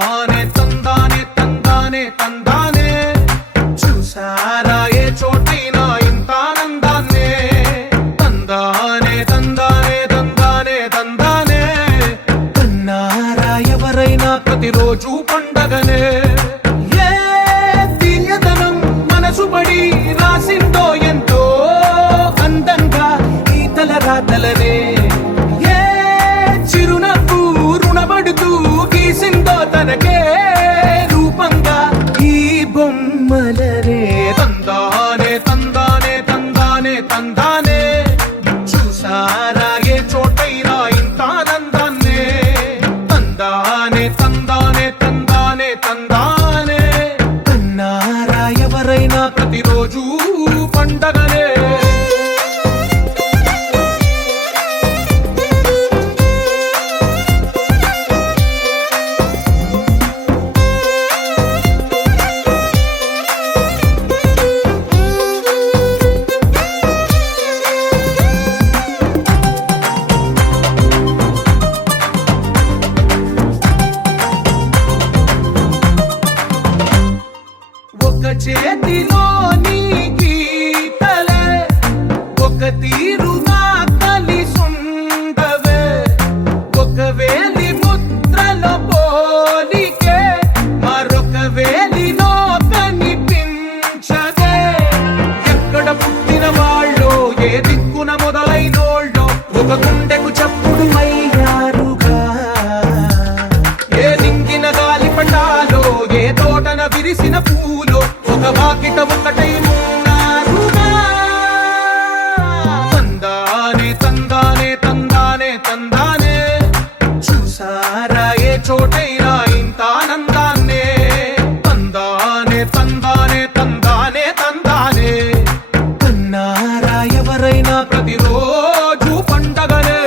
తందానే తందానే తందానే తందానే చూసారా ఏ చోటైనా ఇంత ఆనందాన్నే తందానే తందానే తందానే తందానే కన్నారా ఎవరైనా ప్రతిరోజు పండగనే ఏ తీయదనం మనసుబడి రాసిందో ఎంతో అందంగా ఈ తల రాతలనే తనకే రూపంగా ఈ బొమ్మలరే తందానే తందానే తందానే తందానే చూసారా ఏ చోటైనా ఇంత ఆనందాన్నే తందానే తందానే తందానే తందానే కన్నారా ఎవరైనా ప్రతిరోజు పండగనే చేతిలోని గీతలే ఒక తీరుగా కలిసుండవే ఒక వేలి ముద్రల పోలికే మరొక వేలిలో కనిపించదే ఎక్కడ పుట్టిన వాళ్ళో ఏ దిక్కున మొదలైనోళ్ళో ఒక గుండెకు చప్పుడు అయ్యారుగా ఏ దింగిన గాలి పటాలో ఏ తోటన విరిసిన పూలో ఒక వాకిట ఒకటై ఉన్నారుగా తందానే తందానే తందానే తందానే చూసారా ఏ చోటైనా ఇంత ఆనందాన్నే తందానే తందానే తందానే తందానే కన్నారా ఎవరైనా ప్రతిరోజు పండగనే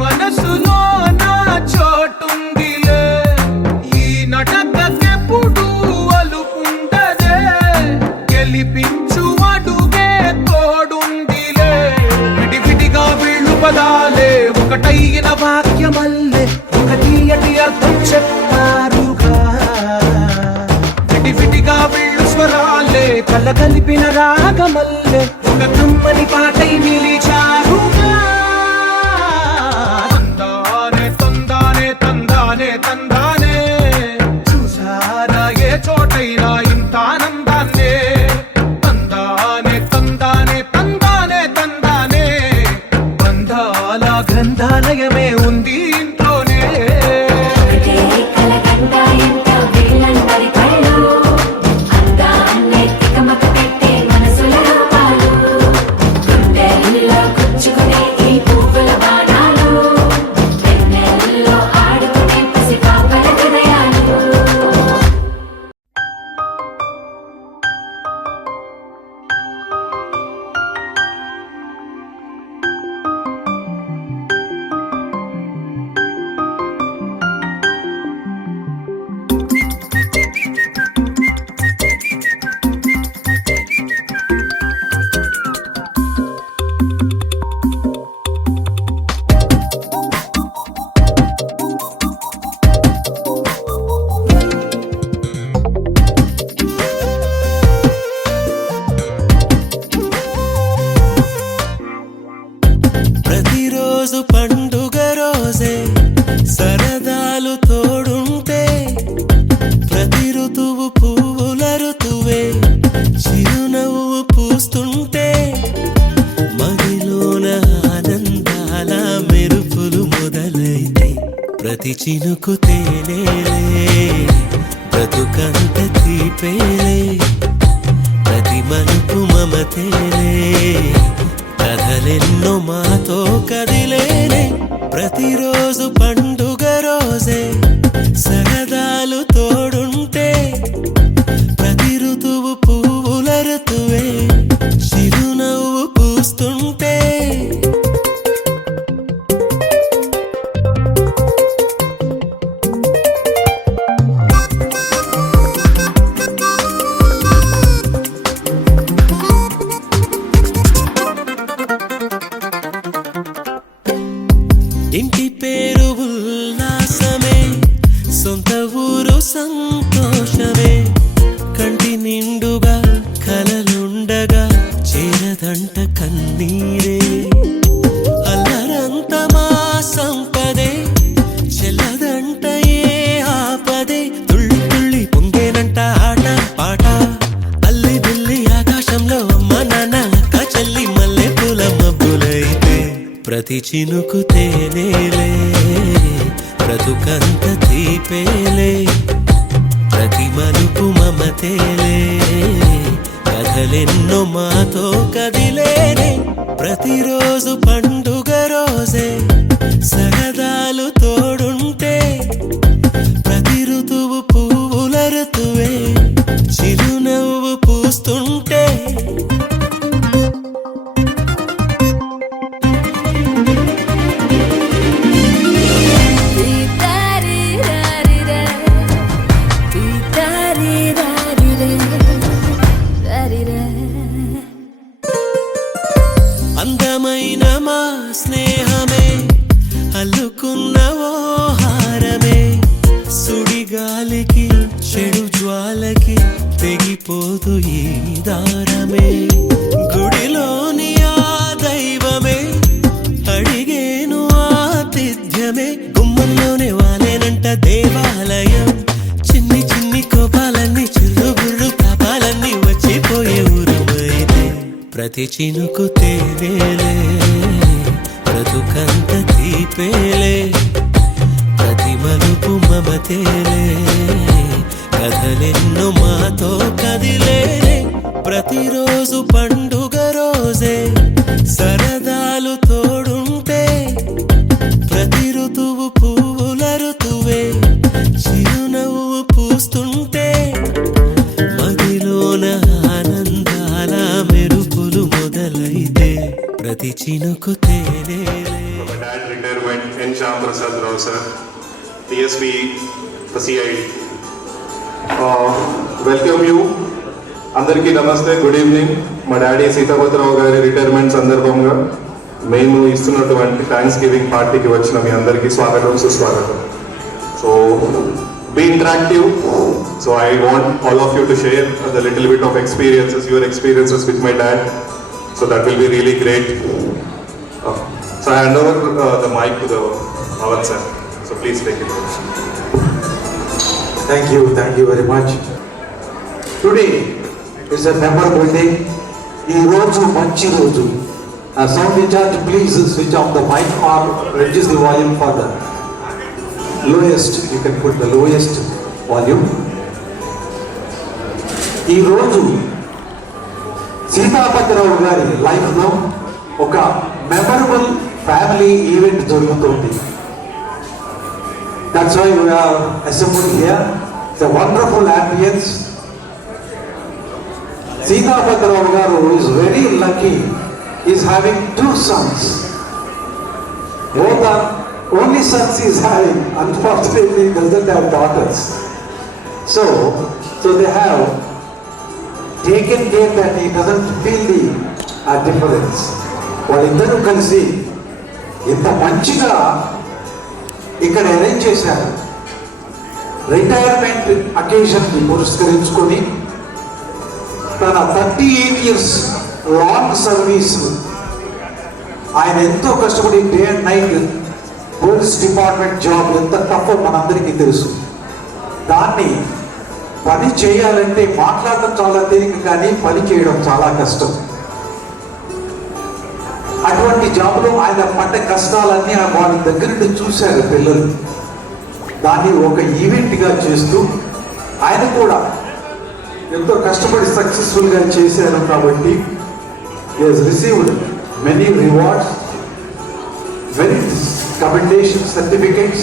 మనసులో నా చోటుందిలే ఈ నటకెప్పుడు అలుపుండదే గెలిపించు అడుగే తోడుందిలే విడివిడిగా వీళ్ళు పదాలే ఒకటైన వాక్యమల్లే ఒక తీయటి అర్థం చెప్పారుగా విడివిడిగా వీళ్ళు స్వరాలే కలగలిపిన రాగమల్లే ఒక కమ్మని పాటై నిలిచారుగా తందానే చూసారా ఏ చోటైనా ఇంత ఆనందాన్నే తందానే తందానే తందానే తందానే బంధాల గ్రంథాలయమే ఉంది ఇంట్లోనే ప్రతిరోజు పండుగ రోజే సరదాలు తోడుంటే ప్రతి ఋతువు పువ్వుల ఋతువే చిరునవ్వు పూస్తుంటే మదిలోన ఆనందాల మెరుపులు మొదలైతే ప్రతి చినుకు తేనేలే బ్రతుకంత తీపేలే ప్రతి మలుపు మమతేలే కథలెన్నో మాతో కదిలేనే ప్రతిరోజు పండుగ రోజే సరదాలు తోడుంటే ప్రతి ఋతువు పువ్వుల ఋతువే చిరునవ్వు పూస్తుంటే ఇంటి పేరు ఉల్లాసమే సొంత ఊరు సంతోషమే కంటి నిండుగా కలలుండగా చేరదంట కన్నీరే అల్లరంత మా సంపదే చెల్లదంట ఏ ఆపదే తుళ్ళి తుళ్ళి పొంగేనంట ఆట పాట అల్లి బిల్లి ఆకాశంలో అమ్మ నాన్న అక్క చెల్లి మల్లె పూల మబ్బులైతే ప్రతి చినుకు తేనేలే బ్రతుకంత తీపేలే ప్రతి మలుపు మమతేలే కథలెన్నో మాతో కదిలేనే ప్రతిరోజు పండుగ రోజే సరదాలు తోడుంటే ప్రతి ఋతువు పువ్వుల ఋతువే చిరునవ్వు పూస్తుంటే అందమైన మా స్నేహమే అల్లుకున్న ఓ హారమే సుడిగాలికి చెడు జ్వాలకి తెగిపోదు ఈ దారమే గుడిలోని ఆ దైవమే అడిగేను ఆతిథ్యమే గుమ్మంలోనే వాలేనంట దేవాలయం చిన్ని చిన్ని కోపాలన్నీ చిల్లుబుర్రు పాపాలన్నీ వచ్చిపోయే ఊరుమైతే ప్రతి చినుకు తేనేలే బ్రతుకంత తీపేలే ప్రతి మలుపు మమతేలే కథలెన్నో మాతో కదిలేనే ప్రతిరోజు పండుగ రోజే సరదాలు తోడుంటే ప్రతి ఋతువు పువ్వుల ఋతువే చిరునవ్వు పూస్తుంటే మదిలోన ఆనందాల మెరుపులు మొదలైతే ప్రతి చినుకు తేనేలే My dad retirement N. Shyam Prasad Rao sir, TSP the CID. Welcome you. అందరికీ నమస్తే, గుడ్ ఈవినింగ్. మా డాడీ సీతాపతిరావు గారి రిటైర్మెంట్ సందర్భంగా మేము ఇస్తున్నటువంటి థ్యాంక్స్ గివింగ్ పార్టీకి వచ్చిన మీ అందరికీ స్వాగతం, సుస్వాగతం. So be interactive. So I want all of you to share the little bit of experiences, your experiences with my dad. So that will be really great. So I hand over the mic to the Pawan sir. So please take it over. Thank you very much. Today is a memorable day. ఈ రోజు మంచి రోజు. Sound in charge, please switch off the mic or reduce the volume further. Lowest, you can put the lowest volume. ఈ రోజు సీతాపతిరావు గారి లైఫ్లో ఒక memorable family event జరుగుతుంది. That's why we are assembled here. It's a wonderful ambience. Sitapatirao garu is very lucky. He is having 2 sons. Both are only sons he is having. Unfortunately, he doesn't have daughters. So they have taken care that he doesn't feel the difference. వాళ్ళిద్దరూ కలిసి ఇంత మంచిగా ఇక్కడ arrange చేశారు. Retirement అకేషన్ని పురస్కరించుకొని తన 38 years long service ఆయన ఎంతో కష్టపడి day and night police department job ఎంత టఫ్ మనందరికీ తెలుసు. దాన్ని పని చేయాలంటే మాట్లాడటం చాలా తేలిక, కానీ పని చేయడం చాలా కష్టం. అటువంటి జాబ్లో ఆయన పడ్డ కష్టాలన్నీ వాళ్ళ దగ్గర నుండి చూశారు పిల్లలు. దాన్ని ఒక ఈవెంట్గా చేస్తూ ఆయన కూడా ఎంతో కష్టపడి సక్సెస్ఫుల్గా చేశారు. కాబట్టి he has received many rewards, many commendation certificates.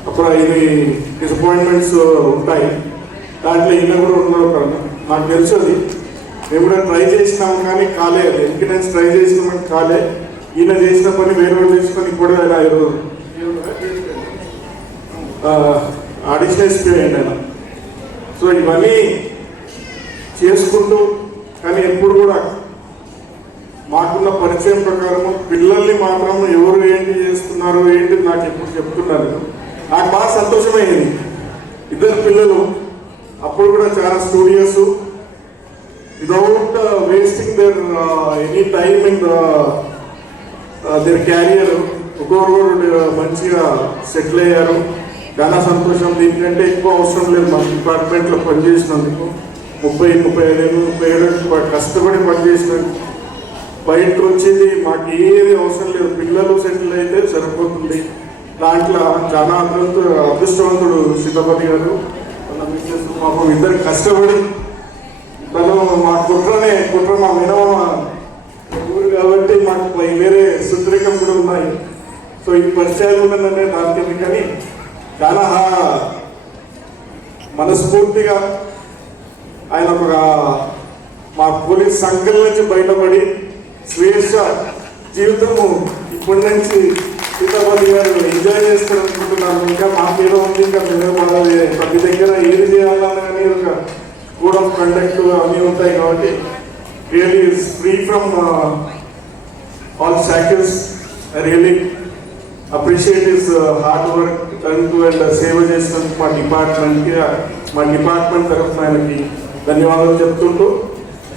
అప్పుడు ఇది డిసప్పాయింట్మెంట్స్ ఉంటాయి. దాంట్లో ఈయన కూడా ఉన్నారు. నాకు తెలుసు అది, మేము కూడా ట్రై చేసినాము కానీ కాలే. అది ఎన్కినెన్స్ ట్రై చేసినామని కాలే. ఈయన చేసిన పని వేరే వాళ్ళు చేసుకొని ఇప్పుడు ఆయన అడిషనల్ ఎస్పీ అయ్యండి ఆయన. సో ఇవన్నీ చేసుకుంటూ కానీ ఎప్పుడు కూడా మాకున్న పరిచయం ప్రకారము పిల్లల్ని మాత్రం ఎవరు ఏంటి చేస్తున్నారు ఏంటి నాకు ఎప్పుడు చెప్తున్నారు. నాకు బాగా సంతోషమైంది. ఇద్దరు పిల్లలు అప్పుడు కూడా చాలా studious without wasting their any time in their career ఒకరు మంచిగా సెటిల్ అయ్యారు. చాలా సంతోషం. దీనికంటే ఎక్కువ అవసరం లేదు. మన డిపార్ట్మెంట్లో పనిచేసినందుకు 35-37 కష్టపడి పనిచేసినందుకు బయటకు వచ్చేది మాకు ఏది అవసరం లేదు. పిల్లలు సెటిల్ అయితే సరిపోతుంది. దాంట్లో చాలా అదృష్టవంతుడు సీతాపతి గారు, మాకు ఇద్దరు కష్టపడి తను మా కుట్ర మా మినవ ఊరు కాబట్టి మాకు వేరే సుదృఢం కూడా ఉన్నాయి. సో ఈ పరిచయాలు ఉన్నదనే దానికి కానీ చాలా మనస్ఫూర్తిగా ఆయన ఒక మా పోలీస్ సంఘం నుంచి బయటపడి స్వేచ్ఛ జీవితము ఇప్పటి నుంచి సీతాపతి గారు ఎంజాయ్ చేస్తారనుకుంటున్నాను. ఇంకా మాకేదో ఉంది, ఇంకా మేము ప్రతి దగ్గర ఏది చేయాలన్నా కానీ ఒక కోడ్ ఆఫ్ కండక్ట్ అన్నీ ఉంటాయి కాబట్టి really is free from all shackles. I really appreciate his hard work and సేవ చేసినందుకు మా డిపార్ట్మెంట్కి, మా డిపార్ట్మెంట్ తరఫున ఆయనకి ధన్యవాదాలు చెప్తుంటూ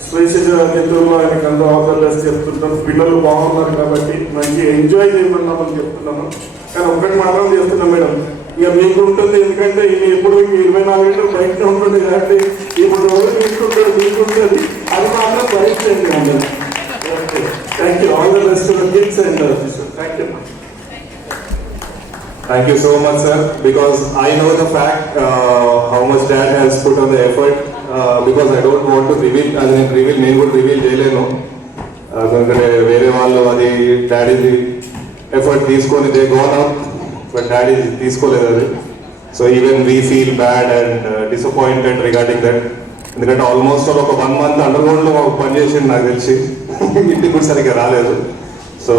స్వేచ్ఛ జంతువుల్లో ఆయనకి అందరూ ఆఫర్లెస్ చెప్తుంటాను. పిల్లలు బాగున్నారు కాబట్టి మంచి ఎంజాయ్ చేయమన్నామని చెప్తున్నాను. కానీ ఒకటి మాత్రం చేస్తున్నాం మేడం, ఇక మీకు ఉంటుంది. ఎందుకంటే ఇది ఎప్పుడు 24 గంటలు బయట ఉంటుంది కాబట్టి ఇప్పుడు ఎవరు తీసుకుంటారు మీకు ఉంటుంది. అది మాత్రం భరించండి అందరూ. Thank you. All the best kids and thank you. Thank you so much, sir, because I know the fact how much dad has put on the effort. Because I don't want to reveal, నేను కూడా reveal చేయలేను. ఎందుకంటే వేరే వాళ్ళు అది డాడీది effort తీసుకొని they gone out, but daddy తీసుకోలేదు అది. So even we feel bad and disappointed regarding that. ఎందుకంటే ఆల్మోస్ట్ ఒక 1 month అండర్గ్రౌండ్లో పనిచేసింది నాకు తెలిసి. ఇంటికి కూడా సరిగ్గా రాలేదు. So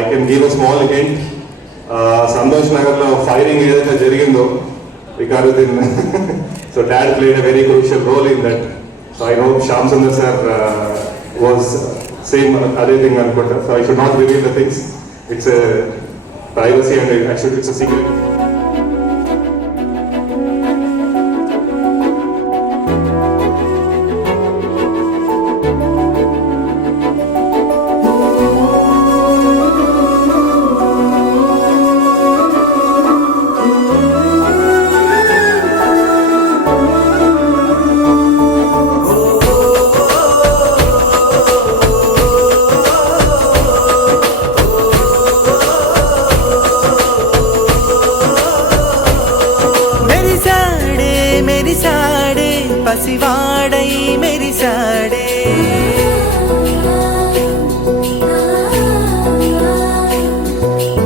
I can give a small hint. Santosh నగర్లో ఫైరింగ్ ఏదైతే జరిగిందో Vikaruddin, so dad played a very crucial role in that. So I hope Shyam Sundar sir was same other thing anukunta. So I should not reveal the things. It's a privacy and actually it's a secret. పసివాడై మెరిసాడే,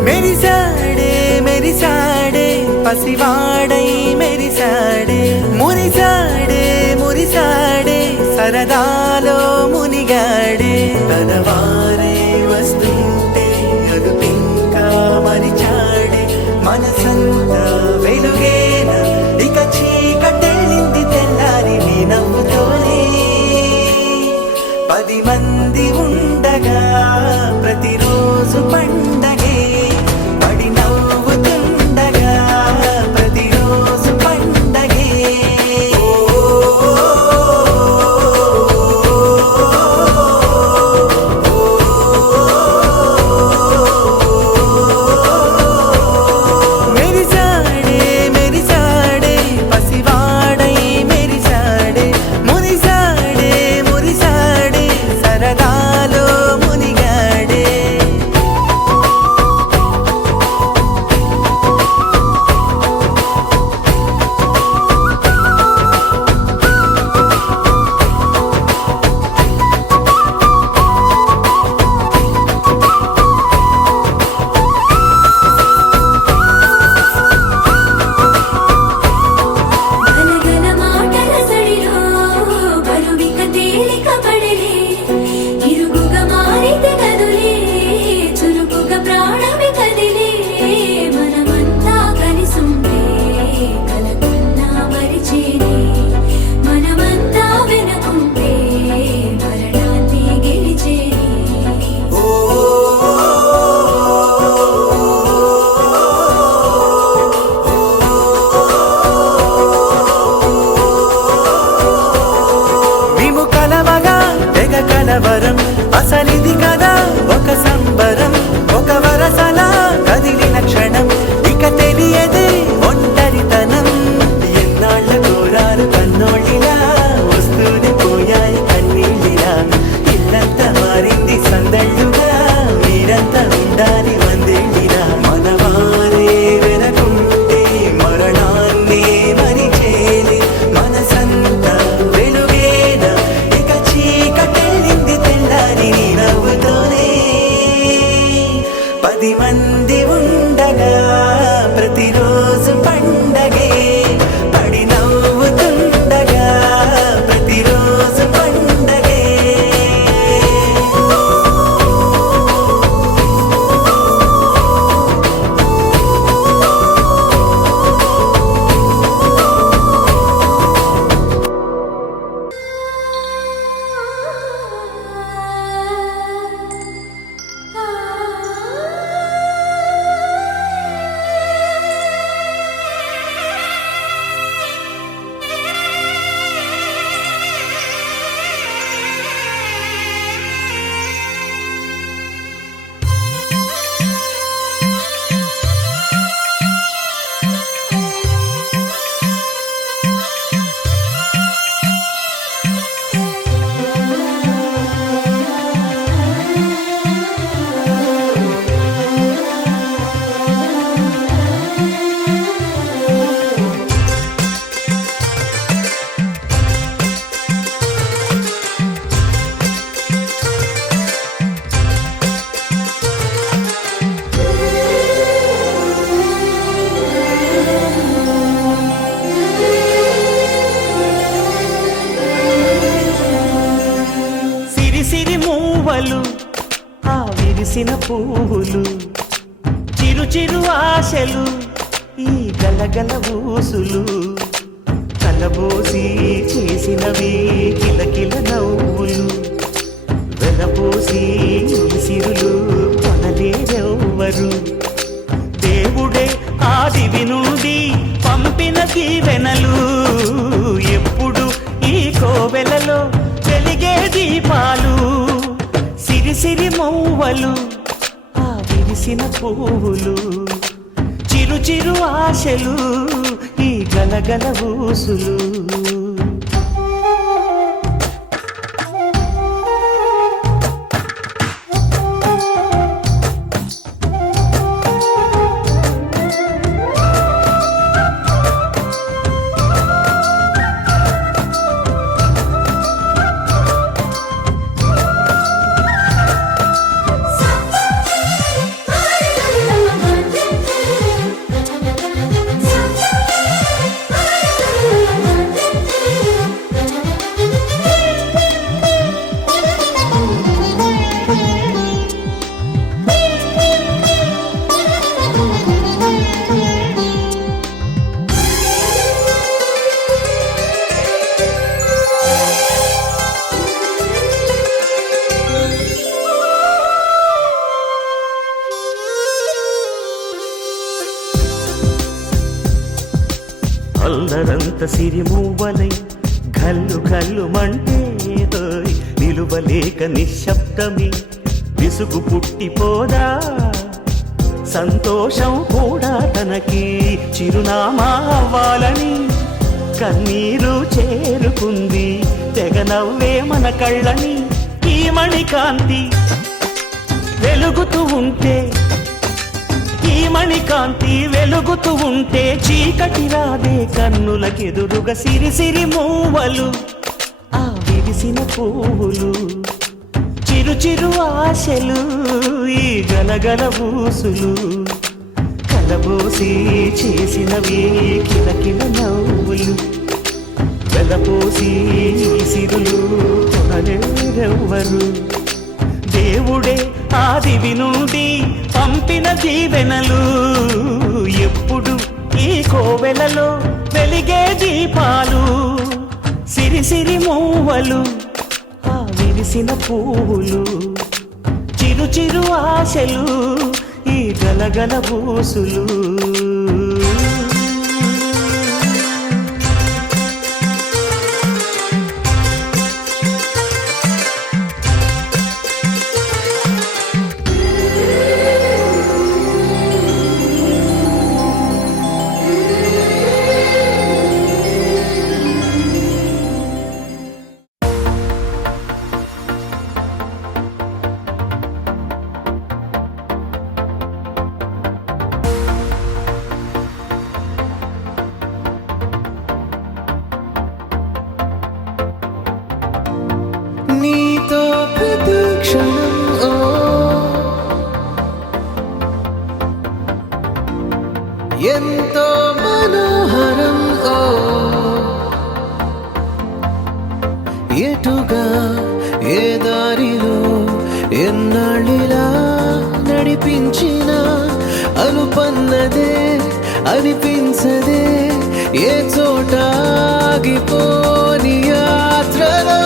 మెరిసాడే మెరిసాడే పసివాడై మెరిసాడే, మురిసాడే మురిసాడే సరదాలో మునిగాడే, తనవారే వస్తుంటే అదుపింకా మరిచాడే, మనసంతా వెలుగేన ఇక చీకటెళ్ళింది తెల్లారి నీ నవ్వుతోనే. 10 మంది ఉండగా ప్రతిరోజు పండగే, పడి నవ్వుతుండగా ప్రతిరోజు పండగే. కలవరం అసలిది కదా ఒక సంబరం ఒక వరసలా కదిలిన క్షణం ఇక తెలియదే ఒంటరితనం ఎన్నాళ్ళ కోరాలు కన్నోళ్ళిలా వస్తూనే పోయాయి కన్నీళ్ళిలా ఇల్లంతా మారింది సందళ్ళుగా మీరంతా ఉండాలి వందేళ్ళిలా మనవారే వెనకుంటే మరణాన్నే మరిచేది మనసంతా వెలుగేనా ఇక చీకటెళ్ళింది తెల్లారి నీ నవ్వుతోనే 10 మంది ఉండగా ప్రతిరోజు పండగే పడి నవ్వుతుండగా ప్రతిరోజు పండగే సిరిసిరి మూవలు ఆ విరిసిన పువ్వులు చిరు చిరు ఆశలు ఈ గలగల ఊసులు కలబోసి చేసినవి కిలకిల నవ్వులు వెలబోసి సిరులు కొనలేరెవ్వరు దేవుడే ఆదివి నుండి పంపిన దీవెనలు ఎప్పుడు ఈ కోవెలలో వెలిగే దీపాలు సిరిసిరి మౌవలు ఆ విరిసిన పువ్వులు చిరు చిరు ఆశలు ఈ గలగల ఊసులు అల్లరంత సిరిమూవలై గల్లు గల్లు మంటే నిలువలేక నిశ్శబ్దమి విసుగు పుట్టిపోదా సంతోషం కూడా తనకి చిరునామా అవ్వాలని కన్నీరు చేరుకుంది తెగ నవ్వే మన కళ్ళని ఈ మణికాంతి వెలుగుతూ ఉంటే ఈ మణికాంతి వెలుగుతూ ఉంటే చీకటి రాదే కన్నులకెదురుగా సిరిసిరి మూవలు ఆ విరిసిన పువ్వులు చిరు చిరు ఆశలు ఈ గలగల ఊసులు కలబోసి చేసినవి కిలకిల నవ్వులు వెలపోసి సిరులు కొనలేరెవ్వరు దేవుడే ఆదివి నుండి పంపిన దీవెనలు ఎప్పుడు ఈ కోవెలలో వెలిగే దీపాలు సిరిసిరి మూవలు ఆ విరిసిన పువ్వులు చిరు చిరు ఆశలు ఈ గలగల ఊసులు ఎటుగా ఏ దారిలో ఎన్నాళ్ళిలా నడిపించిన అనుపన్నదే అనిపించదే ఏ చోట ఆగిపోని యాత్రలో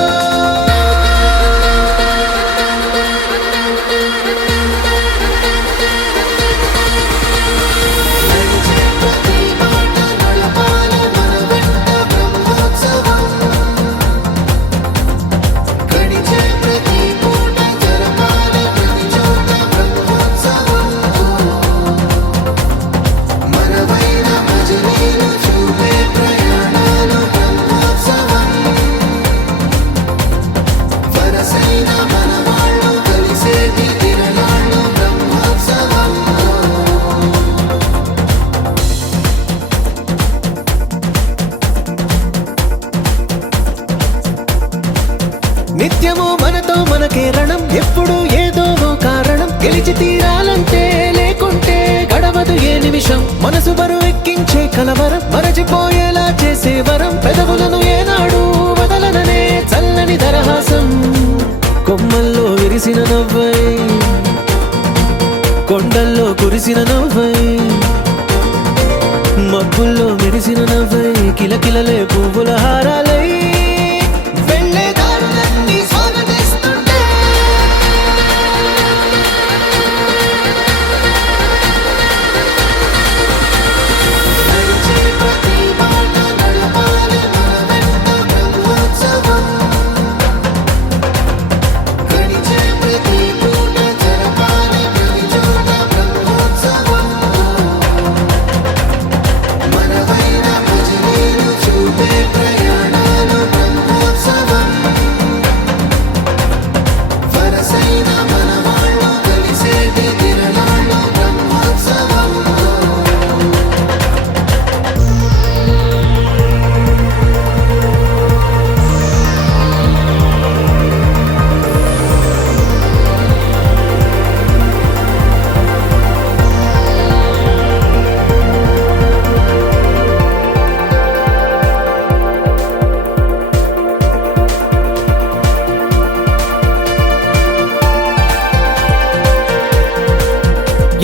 నిత్యము మనతో మనకే రణం ఎప్పుడు ఏదో ఓ కారణం గెలిచి తీరాలంటే లేకుంటే గడవదు ఏ నిమిషం మనసు బరువెక్కించే కలవరం మరచిపోయేలా చేసే వరం పెదవులను ఏనాడు వదలననే చల్లని దరహాసం కొమ్మల్లో విరిసిన నవ్వై కొండల్లో కురిసిన నవ్వై మబ్బుల్లో మెరిసిన నవ్వై కిలకిలలే పువ్వుల హారాలై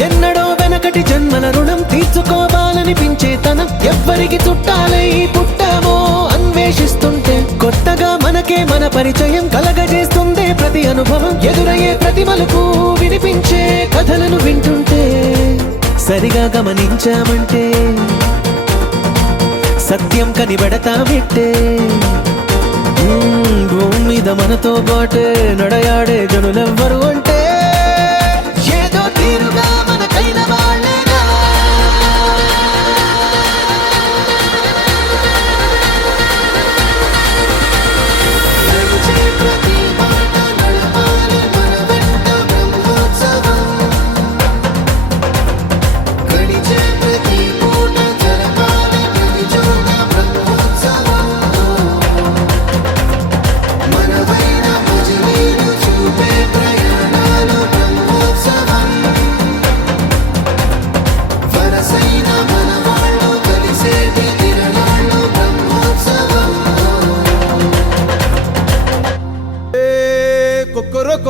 ఎన్నడో వెనకటి జన్మల రుణం తీర్చుకోవాలనిపించే తనం ఎవ్వరికి చుట్టాలై పుట్టామో అన్వేషిస్తుంటే కొత్తగా మనకే మన పరిచయం కలగజేస్తుందే ప్రతి అనుభవం ఎదురయ్యే ప్రతి మలుపు వినిపించే కథలను వింటుంటే సరిగా గమనించామంటే సత్యం కనిపెడతామిట్టే భూమి మీద మనతో పాటే నడయాడే జనులెవ్వరు అంటే ఏదో తీరుగా మనకైన వాళ్ళేనా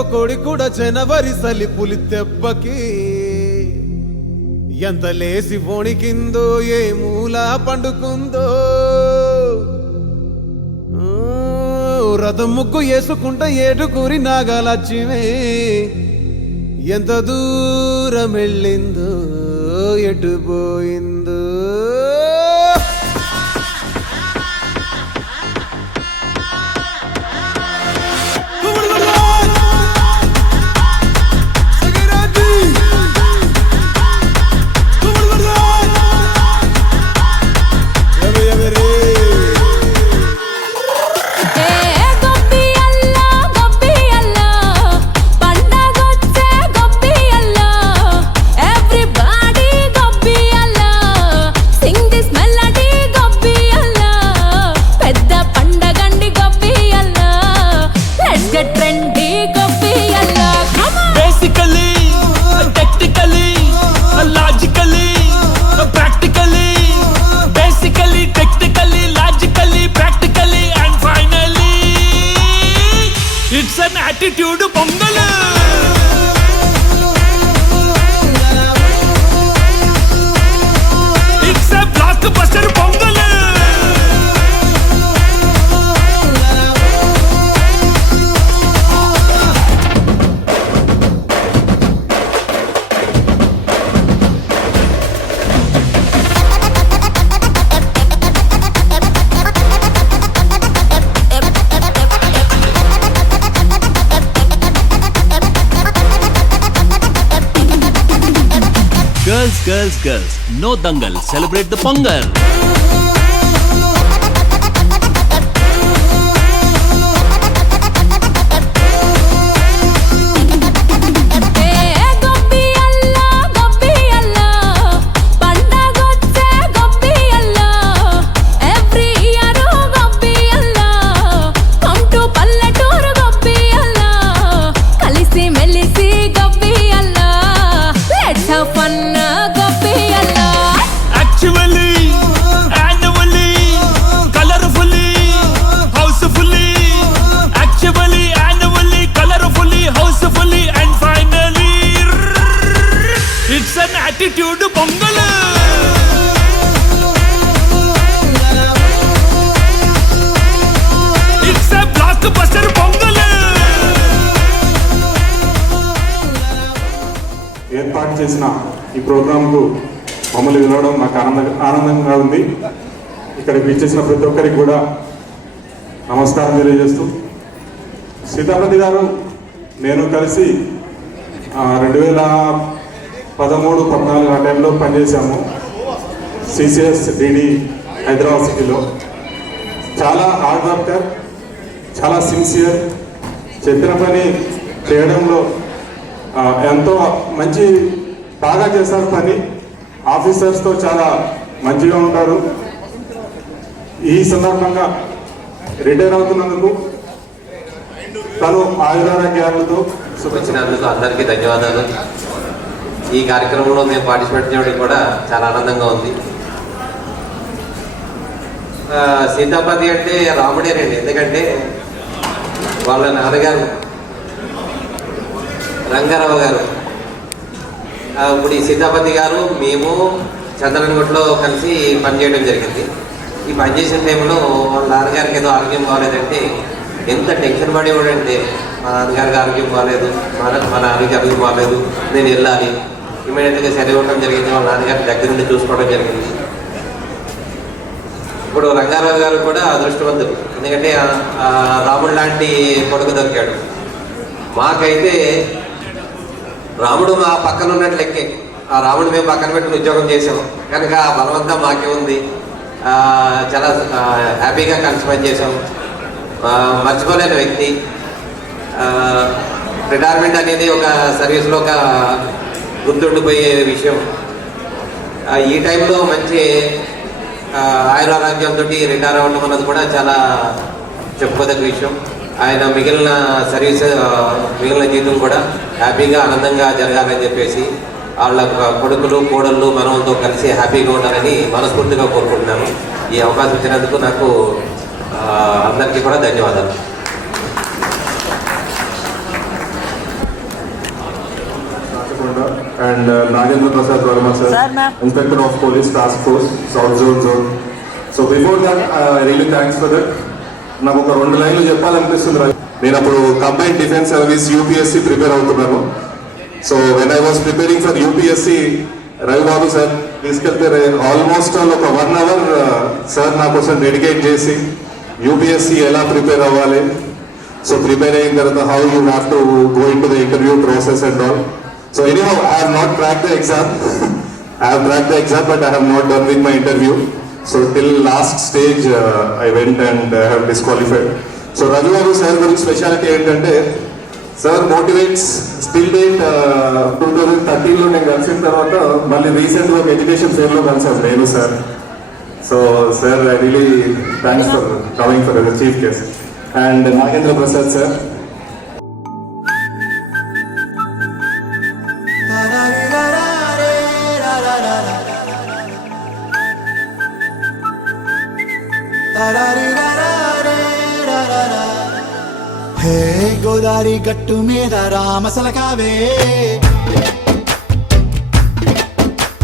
కోడి కూడా జనవరి సలి పులి దెబ్బకి ఎంత లేసి వణికిందో ఏ మూల పండుకుందో రథం ముగ్గు వేసుకుంటా ఏడుకూరి నాగాలచ్చిమే ఎంత దూరం వెళ్ళిందో ఎటు పోయిందో Everybody go be Allah. Girls, girls, no dangal. Celebrate the Pongal. Attitude Pongal. It's a blockbuster Pongal. ఏర్పాటు చేసిన ఈ ప్రోగ్రాంకు మమ్మల్ని వినడం నాకు ఆనందంగా ఉంది. ఇక్కడికి విచ్చేసిన ప్రతి ఒక్కరికి కూడా నమస్కారం తెలియజేస్తూ, సీతాపతి గారు నేను కలిసి 2013-14 ఆ టైంలో పనిచేశాము సిసిఎస్ డిడి హైదరాబాద్ సిటీలో. చాలా హార్డ్ వర్కర్, చాలా సిన్సియర్, చెప్పిన పని చేయడంలో ఎంతో మంచి బాగా చేస్తారు పని. ఆఫీసర్స్తో చాలా మంచిగా ఉంటారు. ఈ సందర్భంగా రిటైర్ అవుతున్నందుకు తను ఆయురారోగ్యాలతో వచ్చినందుకు అందరికీ ధన్యవాదాలు. ఈ కార్యక్రమంలో మేము పార్టిసిపేట్ చేయడం కూడా చాలా ఆనందంగా ఉంది. సీతాపతి అంటే రాముడేనండి, ఎందుకంటే వాళ్ళ నాన్నగారు రంగారావు గారు, ఇప్పుడు ఈ సీతాపతి గారు మేము చంద్రనగుట్లో కలిసి పనిచేయడం జరిగింది. ఈ పనిచేసిన టైంలో వాళ్ళ నాన్నగారికి ఏదో ఆరోగ్యం బాగాలేదంటే ఎంత టెన్షన్ పడేవాడంటే, మా నాన్నగారికి ఆరోగ్యం బాగాలేదు, మా నాన్నగారికి ఆరోగ్యం బాగాలేదు, నేను వెళ్ళాలి. ఇమీడియట్గా చదివడం జరిగింది, వాళ్ళ నాన్నగారి దగ్గర నుండి చూసుకోవడం జరిగింది. ఇప్పుడు రంగారావు గారు కూడా అదృష్టవంతులు, ఎందుకంటే రాముడు లాంటి కొడుకు దొరికాడు. మాకైతే రాముడు మా పక్కన ఉన్నట్టు లెక్కే. ఆ రాముడు మేము పక్కన పెట్టుకుని ఉద్యోగం చేసాము కనుక ఆ బలవంతం మాకే ఉంది. చాలా హ్యాపీగా కలిసి పనిచేసాము. మర్చిపోలేని వ్యక్తి. రిటైర్మెంట్ అనేది ఒక సర్వీస్లో ఒక గుర్తుండిపోయే విషయం. ఈ టైంలో మంచి ఆయురారోగ్యంతో రిటైర్ అవ్వడం అన్నది కూడా చాలా చెప్పుకోదగ్గ విషయం. ఆయన మిగిలిన జీవితం కూడా హ్యాపీగా ఆనందంగా జరగాలని చెప్పేసి వాళ్ళ కొడుకులు కోడళ్ళు మనవలతో కలిసి హ్యాపీగా ఉండాలని మనస్ఫూర్తిగా కోరుకుంటున్నాను. ఈ అవకాశం ఇచ్చినందుకు నాకు అందరికీ కూడా ధన్యవాదాలు. and Nagendra Prasad Verma sir, Inspector of Police Task Force, South Zone. So before that, really thanks for that. నాకు ఒక 2 లైన్లు చెప్పాలనిపిస్తుంది. నేను అప్పుడు combined defence service UPSC prepare అవుతున్నాను. So when I was preparing for UPSC, Ravi Babu sir తీసుకెళ్తే almost ఒక 1 hour sir నా కోసం డెడికేట్ చేసి యూపీఎస్సీ ఎలా ప్రిపేర్ అవ్వాలి, సో ప్రిపేర్ అయిన తర్వాత how you have to go in to the interview process and all. So anyhow, I have not cracked the exam. I have cracked the exam, but I have not done with my interview. So till last stage, I went and have disqualified. So Raju Babu sir guరించి speciality ఏంటంటే, sir motivates still date 2013లో నేను కలిసిన తర్వాత మళ్ళీ రీసెంట్గా ఒక education ఫేర్లో కలిసాను నేను sir. So sir I really thanks for coming for chief guest. And Nagendra Prasad sir, hey Godari గట్టు మీద రామసలకావే,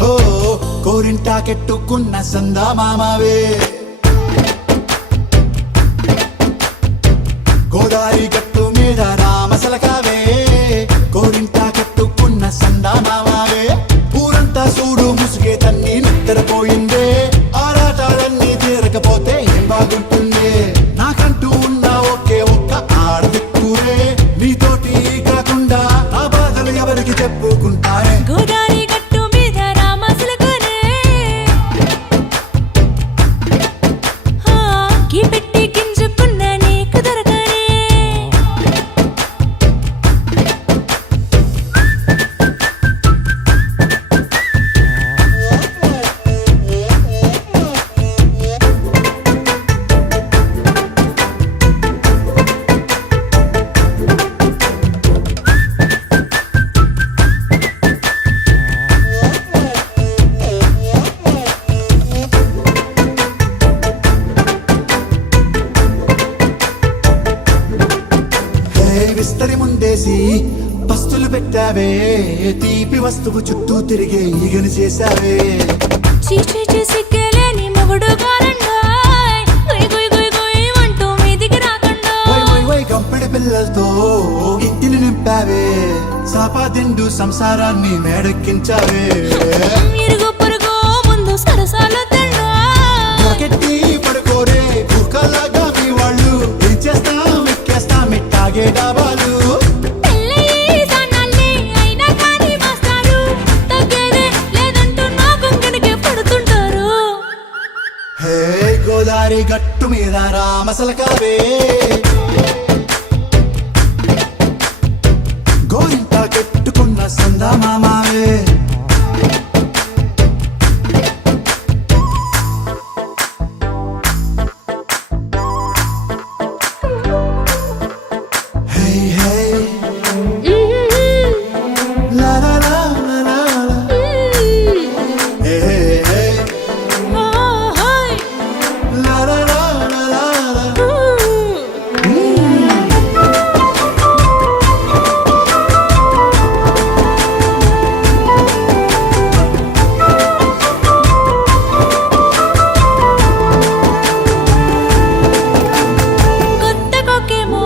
ఓ కోరింటాకెట్టుకున్న సందా మామావే. గోదారి గట్టు మీద రామసలకావే, కోరింటాకెట్టుకున్న సందా మామావే. ఊరంతా చూడు ముసుగే తన్ని నిద్రపోయిందే, ఆరాటాలన్నీ తీరకపోతే ఏం బాగుంటుందే. నాకంటూ ఉన్న ఒకే ఒక్క ఆడదిక్కురే, నీతోటి కాకుండా నా బాధలు ఎవరికి చెప్పుకుంటారే. గోదారి గట్టు మీద రామ విస్తరి ముందేసి పస్తులు పెట్టావే తీపి వస్తువు చుట్టూ తిరిగే ఈగని చేశావే చీచీ సిగ్గలేని మొగుడు గారండోయ్ గుయ్ గుయ్ గుయ్ గుయ్ అంటూ మీదికి రాకండో వై వై వై గంపెడి పిల్లలతో ఇంటిని నింపావే సాపాదిండు సంసారాన్ని మేడెక్కించావే ఇరుగు పొరుగు ముందు సరసాలొద్దండో నాకెట్టి పడుకోరే కుక్కలాగా మీ వాళ్ళు ఏం చేస్తాం ఎక్కేస్తాం ఇట్టాగే డాబాలు పెళ్ళయి సన్నాళ్ళే అయినా కానీ మాస్తారు తగ్గేదే లేదంటూ నా కొంగనికే పడుతుంటారు హే గోదారి గట్టు మీద రామసలకావే గోరింట కట్టుకున్న సందా మామావే హే హే లా లా లా లా లా లా. హే హే హే ఓహోయ్ లా లా లా లా లా లా. కొత్త కొక్కేమో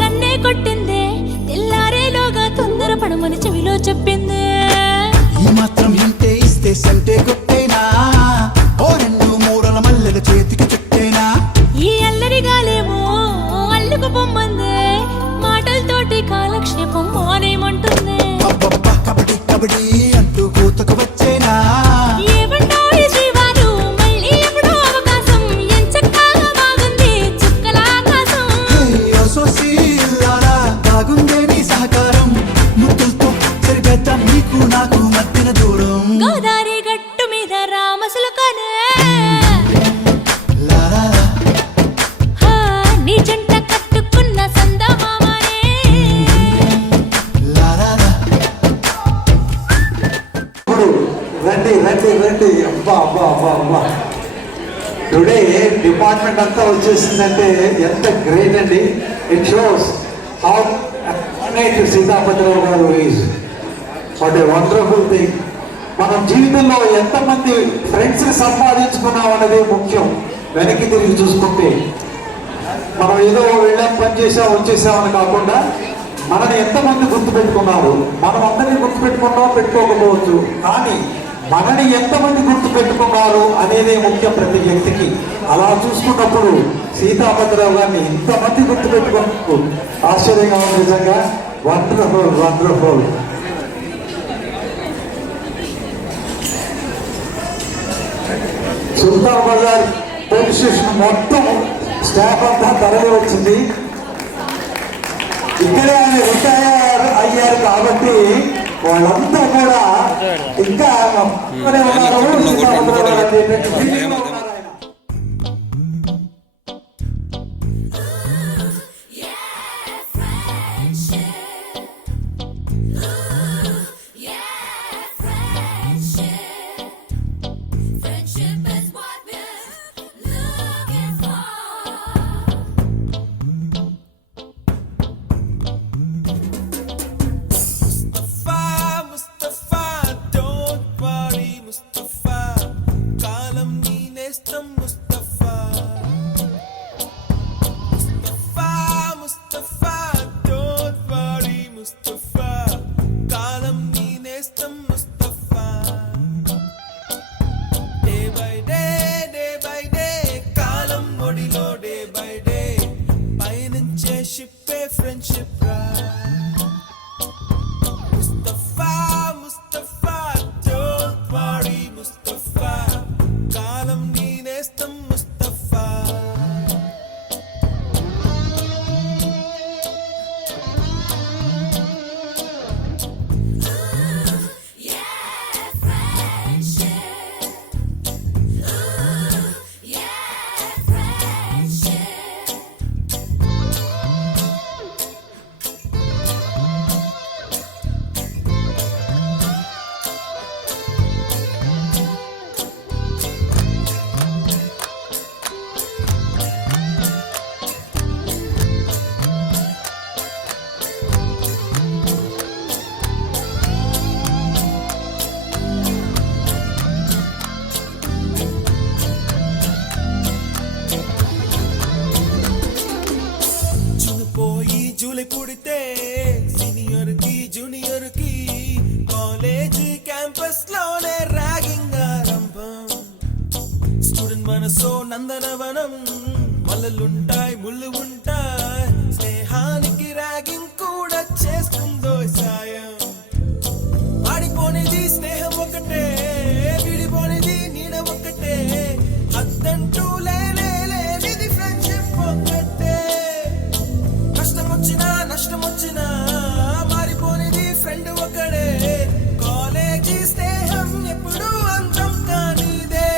కన్నే కొట్టిందే తెల్లారేలోగా తొందర పడమని చెవిలో చెప్పిందే ఈ మాత్రం హింటే ఇస్తే సంటే కొట్టేనా ఓ రెండు మూరల మల్లెల చేతికి చుట్టేనా ఈ అల్లరి గాలేమో అల్లుకు పొమ్మందే మాటలతోటి కాలక్షేపం మానేమంటుంది అబ్బబ్బా కబడ్డీ కబడ్డీ అంటూ కూతకు వచ్చేనా ఏమంటావు శ్రీవారు మళ్ళీ ఎప్పుడో అవకాశం ఎంచక్కాగా బాగుంది చుక్కల ఆకాశం హే అసోసి ఇల్లారా బాగుందే నీ సహకారం ముద్దులతో సరిపెద్దాం నీకు నాకు మధ్యన దూరం గోదారి గట్టు మీద రామసులకనే లా లా లా. హా, నీ జంట కట్టుకున్న సందమామనే లా లా లా. ఇప్పుడు రండి రండి రండి అబ్బా అబ్బా అబ్బా అబ్బా టుడే డిపార్ట్మెంట్ అంతా వచ్చేసిందంటే ఎంత గ్రేట్ అండి ఇట్ షోస్ హౌ సీతాపతిరావు గారు is what a wonderful thing మనం జీవితంలో ఎంతమంది ఫ్రెండ్స్ సంపాదించుకున్నాం అనేది ముఖ్యం వెనక్కి తిరిగి చూసుకుంటే మనం ఏదో వెళ్ళాం పని చేసాం వచ్చేసామని కాకుండా మనని ఎంతమంది గుర్తుపెట్టుకున్నారు మనం అందరినీ గుర్తుపెట్టుకున్నాం పెట్టుకోకపోవచ్చు కానీ మనని ఎంతమంది గుర్తుపెట్టుకున్నారు అనేదే ముఖ్యం ప్రతి వ్యక్తికి అలా చూసుకున్నప్పుడు సీతాపతిరావు గారిని ఇంతమంది గుర్తుపెట్టుకున్నప్పుడు ఆశ్చర్యంగా ఉంది నిజంగా వండర్ఫుల్ వండర్ఫుల్ సుల్తాన్ బజార్ పోలీస్ స్టేషన్ మొత్తం స్టాఫ్ అంతా తరలి వచ్చింది ఇక్కడే ఆయన రిటైర్ అయ్యారు కాబట్టి వాళ్ళంతా కూడా ఇంకా ఇక్కడే ఉన్నారు. సీతాపతిరావు గారు అనేటువంటి feeling లో ఉన్నారు ఆయన. Friendship is what we're looking for. Mustafa, don't worry, Mustafa. Kalam nee nestam Mustafa. Mustafa, don't worry, Mustafa. Kalam nee nestam Mustafa. Day by day, kalam odilo day by day. పయనించే షిప్పే friendship రా Mustafa, Mustafa, don't worry, Mustafa. Kalam nee nestam Mustafa. ఉంటాయి ముళ్ళు ఉంటాయి స్నేహానికి ragging కూడా చేస్తుందో సాయం ఆడిపోనిది స్నేహం ఒకటే విడిపోనిది నీడ ఒకటే అద్దంటూ లేనిది ఫ్రెండ్షిప్ ఒకటే కష్టం వచ్చినా నష్టం వచ్చినా మారిపోనిది ఫ్రెండ్ ఒకడే కాలేజీ స్నేహం ఎప్పుడు అంతం కానిదే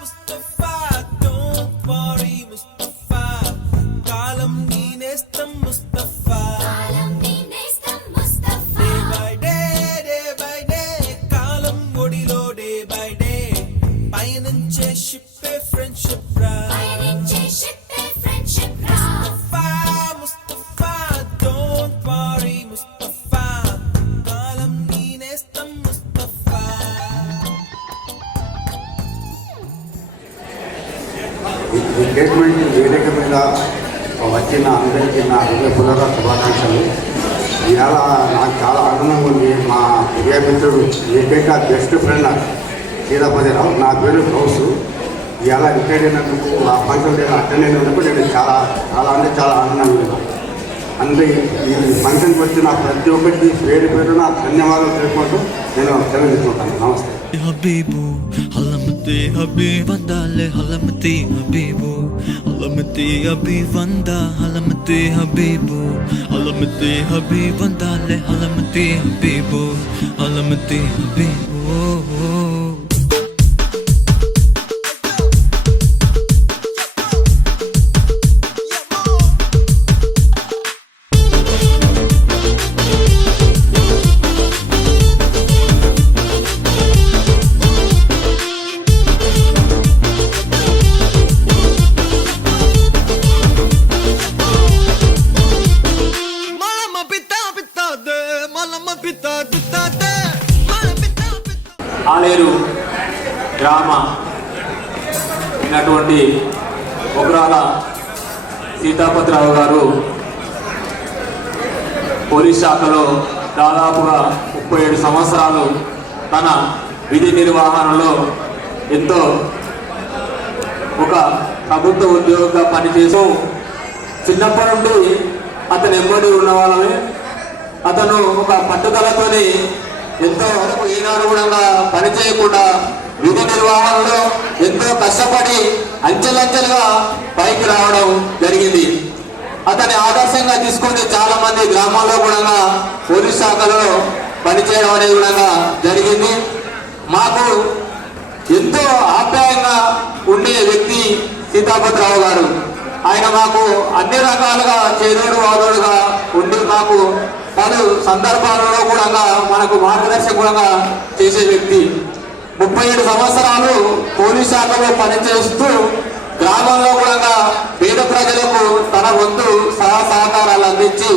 ముస్తఫా don't worry ముస్తఫా కాలం నీ నేస్తం ముస్తఫా day by day కాలం ఒడిలో day by day పయనించే షిప్పే ఫ్రెండ్షిప్ రా ముస్తఫా don't worry ముస్తఫా కాలం నీ నేస్తం ముస్తఫా ఈ స్టేట్మెంట్ వేదిక మీద వచ్చిన అందరికీ నా హృదయపూర్వక శుభాకాంక్షలు. ఇవాళ నాకు చాలా ఆనందంగా ఉంది. మా ప్రియమిత్రుడు ఏకైక బెస్ట్ ఫ్రెండ్ సీతాపతిరావు, నా పేరు గౌసు. ఇవాళ రిటైర్డ్ అయినందుకు ఆ ఫంక్షన్ అటెండ్ అయినందుకు నేను చాలా చాలా అంటే చాలా ఆనందంగా ఉన్నాను. అందుకే ఈ ఫంక్షన్కి వచ్చిన ప్రతి ఒక్కరికి పేరు పేరు నా ధన్యవాదాలు తెలుపుకుంటూ నేను సెలవు తీసుకుంటాను. నమస్తే. Habibu, halamati habibanda le halamati habibu, halamati habibanda halamati habibu, halamati habibanda le halamati habibu, halamati habibu. Aleru గ్రామ అయినటువంటి ఒకరాల సీతాపతిరావు గారు పోలీస్ శాఖలో దాదాపుగా 37 సంవత్సరాలు తన విధి నిర్వహణలో ఎంతో ఒక ప్రభుత్వ ఉద్యోగిగా పనిచేస్తూ చిన్నప్పటి నుండి అతను ఎంబడి ఉన్న వాళ్ళమే అతను ఒక పట్టుదలతోని ఎంతో ఈనాడు కూడా పనిచేయకుండా విధి నిర్వహణలో ఎంతో కష్టపడి అంచెలంచెలుగా పైకి రావడం జరిగింది. అతని ఆదర్శంగా తీసుకొని చాలా మంది గ్రామాల్లో కూడా పోలీస్ శాఖలో పనిచేయడం అనేది కూడా జరిగింది. మాకు ఎంతో ఆప్యాయంగా ఉండే వ్యక్తి సీతాపతిరావు గారు. ఆయన మాకు అన్ని రకాలుగా చేదోడు వాదోడుగా ఉండి మాకు పలు సందర్భాలలో కూడా మనకు మార్గదర్శకంగా చేసే వ్యక్తి. 37 సంవత్సరాలు పోలీస్ శాఖలో పనిచేస్తూ గ్రామంలో కూడా పేద ప్రజలకు తన వంతు సహకారాలు అందించి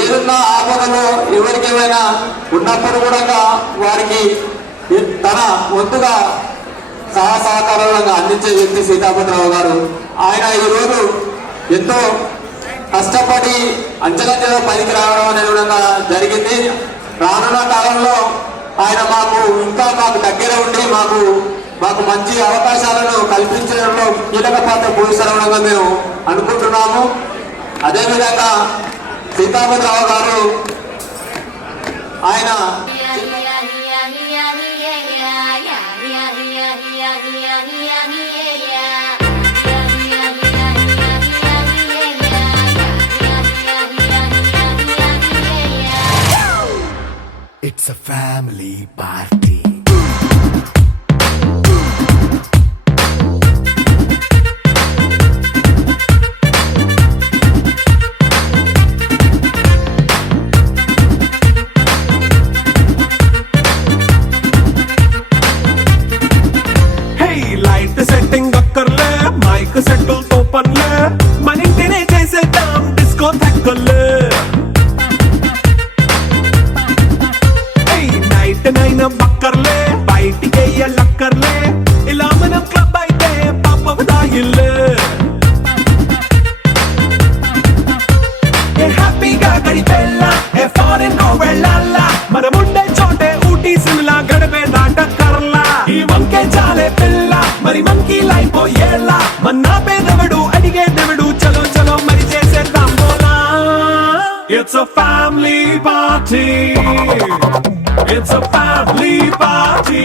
ఏదున్నా ఆపదలో ఎవరికేమైనా ఉన్నప్పుడు కూడా వారికి తన వంతుగా సహకారాలను అందించే వ్యక్తి సీతాపతిరావు గారు. ఆయన ఈరోజు ఎంతో కష్టపడి అంచెలంచెలో పనికి రావడం అనేది కూడా జరిగింది. రానున్న కాలంలో ఆయన మాకు దగ్గర ఉండి మాకు మంచి అవకాశాలను కల్పించడంలో కీలక పాత్ర పోషిస్తారని మేము అనుకుంటున్నాము. అదేవిధంగా సీతాపతిరావు గారు ఆయన It's a family party. Hey, light setting అక్కర్లే మైక్ సెట్టుల్ తో పనిలే మన ఇంటినే చేసేద్దాం డిస్కో థక్కర్లే. నైట్ నైన్ బక్కర్లే party. It's a family party.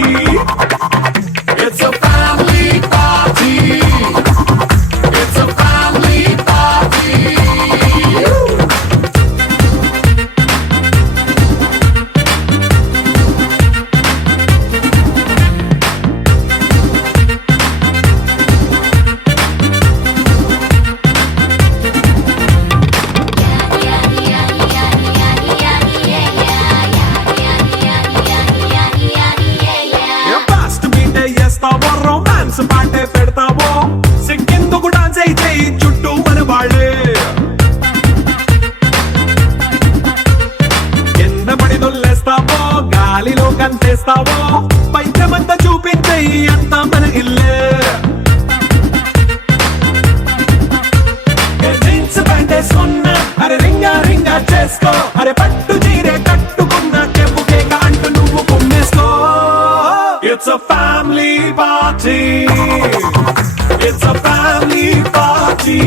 It's a family party. It's a family party. Fast బీటే చేస్తావో రొమాన్స్ పాటే పెడతావో సిక్కిందుకు డాన్స్ అయితే చుట్టూ మన వాళ్ళే కింద పడి దొల్లేస్తావో గాలిలో కంతేస్తావో పైచమంతా చూపించే అంతా మన ఇల్లే జీన్స్ ప్యాంట్ వేసుకున్నా అరే రింగా రింగా చేసుకో అరే పట్టు చీరే కట్టుకున్నా చెప్పు కేక అంటూ నువ్వు కుమ్మేసుకో. It's a family party. It's a family party.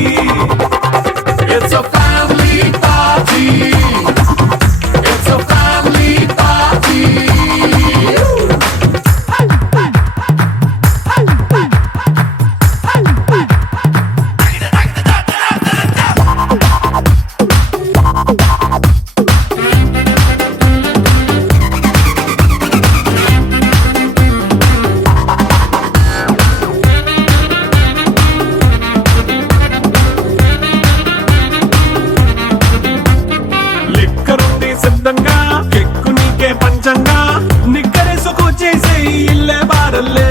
It's a family party. It's a family party. లిక్కరుంది సిద్ధంగా కెక్కు నీకే పంచంగా నిక్కరేసుకు చేసే ఇల్లే బారల్లే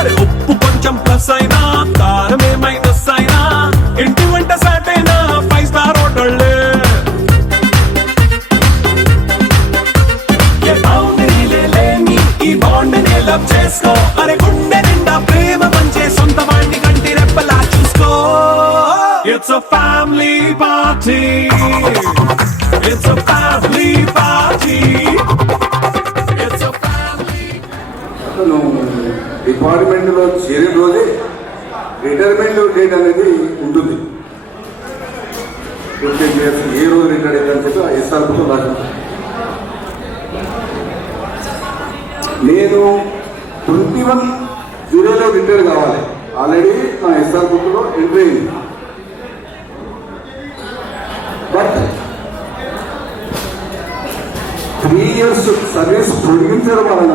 అరే ఉప్పు కొంచెం ప్లస్ అయినా కారమే మైనస్ అయినా ఇంటి వంట సాటైనా 5 స్టార్ హోటళ్ళే ఏ బౌండరీలే లేని ఈ బాండ్ని లవ్ చేసుకో అరే గుండె నిండా ప్రేమ పంచే సొంత వాణ్ణి కంటి రెప్పలా చూసుకో. It's a family party. It's a family party. It's a family. అతను డిపార్ట్మెంట్లో చేరిన రోజే రిటైర్మెంట్ డేట్ అనేది ఉంటుంది. 15 years ఏ రోజు రిటైర్ అయ్యిందని చెప్పి ఆ ఎస్ఆర్తో రాసింది. నేను 21 జూలైలో రిటైర్ కావాలి. ఆల్రెడీ నా ఎస్ఆర్ బుక్లో ఎంట్రీ అయింది. బట్ 3 years సర్వీస్ పొడిగించడం వలన